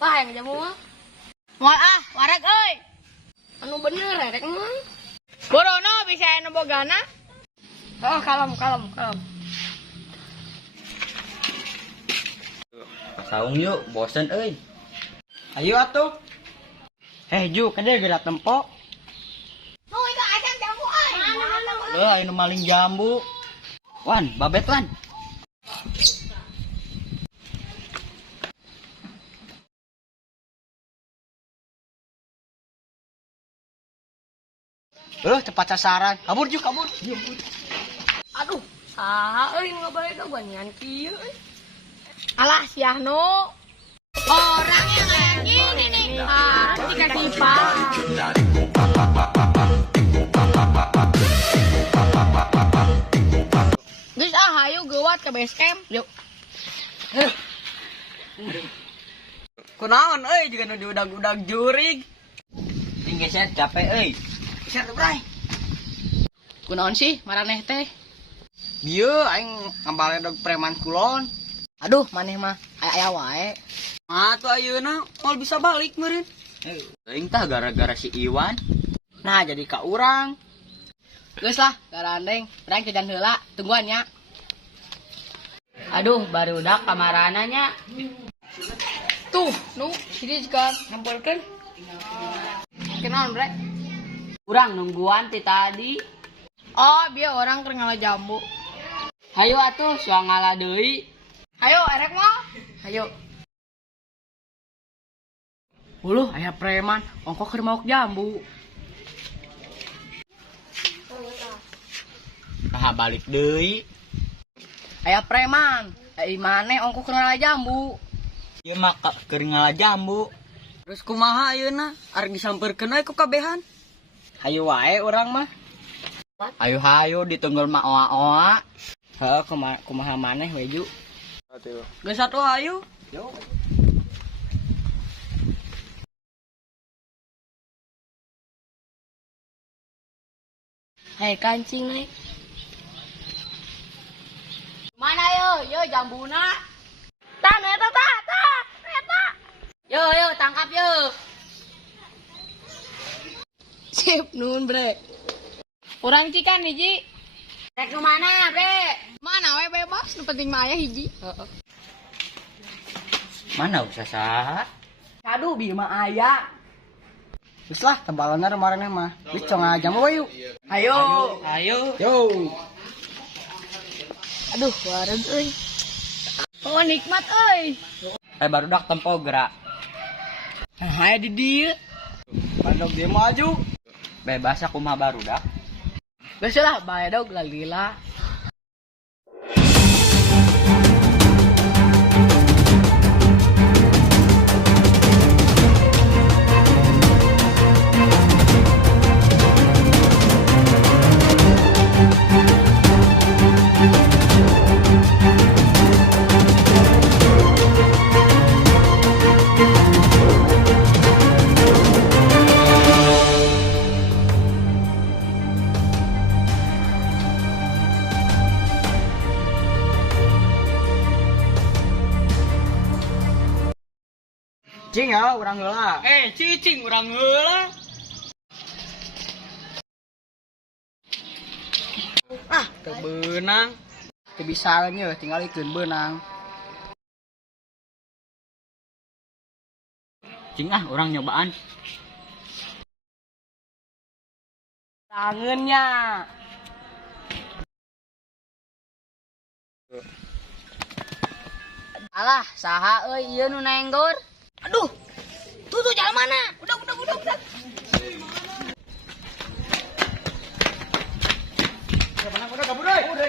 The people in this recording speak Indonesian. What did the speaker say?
Wah, yang jamu mah. Moal ah, wareg euy. Anu bener rek mah. Borono bisa anu bogana. Oh, kalem. Saung yuk, bosen euy. Ayo atuh. Ju, kan dia gerak tempo. Oh, itu acan jamu euy. Ayo maling jambu. Wan, babet wan. Cepat sasaran. Kabur. Aduh, saha euy nu balik ka banyan kieu euy. Alah siahno. Orang yang lagi ini jika kipa. Geus hayu geuwat ke base camp. Yuk. Kunaon euy juga nu diudag-udag jurig. Ting geser capek euy. Geser tuh, Bray. Kunaon sih maraneh teh? Dieu aing ngabaledog preman kulon. Aduh, maneh mah aya wae. Tuh ayeuna moal bisa balik meureun. Aing tah gara-gara si Iwan. Nah, jadi ka urang. Geus lah, garandeng. Urang jajan heula, tungguan nya. Aduh, barudak kamarana nya. Tuh, nu sini juga ngampulkeun. Kenaon, Bre? Urang nungguan ti tadi. Oh, biar orang keur ngala jambu. Hayu atuh suang ngala deui. Hayo, erek mah. Hayo. Uluh aya preman, ongko keur maok jambu. Nah, balik deui. Aya preman, maneh ongko keur ngala jambu. Ieu mah keur ngala jambu. Terus kumaha ayeuna? Arek disampeurkeun we ku kabehan. Hayu wae urang mah. Ayo ditunggul mak oa-oa. Heeh, kumaha maneh we Ju? Geus atuh hayu. Yo. Hei, kancing naik. Mana yo jambuna. Tah, eta. Yo, tangkap yo. Sip, nun, Bre. Urang cikan hiji. Rek nu mana, Bre? Mana we bebas, nu penting mah aya hiji. Heeh. Mana usah saha? Aduh, bieu mah aya. Geus lah, tebalanna remaraneh mah. Geus cong jambu we yuk. Ayo. Yo. Aduh, wareg euy. Oh, nikmat euy. Barudak tempo gerak. Aya di dieu. Bandog dia maju. Bebas aku mah barudak. Geus lah, bae dog lalila. Cing ya, urang heula. Cicing urang heula. Teu beunang. Teu bisa nya tinggal ikeun beunang. Cing urang nyobaan. Tangeunnya. Alah, saha euy ieu nu nenggor? Aduh, tuh jalan mana? Udah. Udah kabur euy.